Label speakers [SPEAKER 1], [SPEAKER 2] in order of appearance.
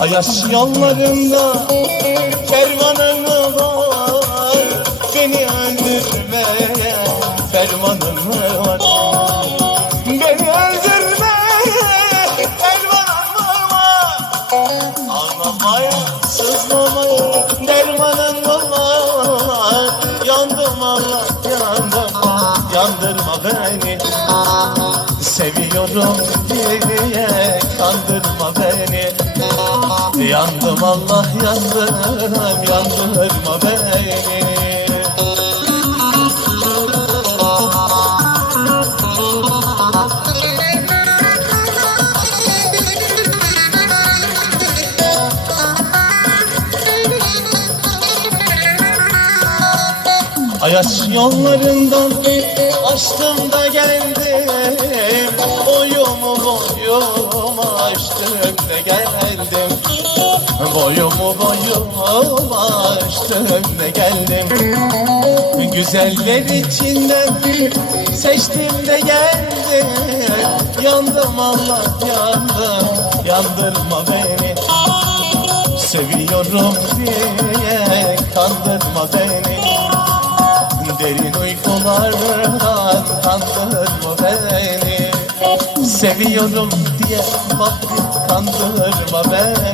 [SPEAKER 1] Ayaş yollarında kervanın var Beni öldürmeye fermanın var. Beni öldürmeye fermanın var. Ağlamaya, sızlamaya dermanın var. Yandım Allah, yandım. Yandırma beni. Seviyorum diye kandırma beni Yandım Allah yandım yandırma beni Ayaş yollarından açtım da geldim Boyumu boyumu açtım da geldim? Boyumu boyumu açtım da geldim? Güzeller içinden seçtim de geldim. Yandım Allah yandım yandırma beni. Seviyorum diye kandırma beni. Derin uykulardan kandırma beni Seviyorum diye bak kandırma beni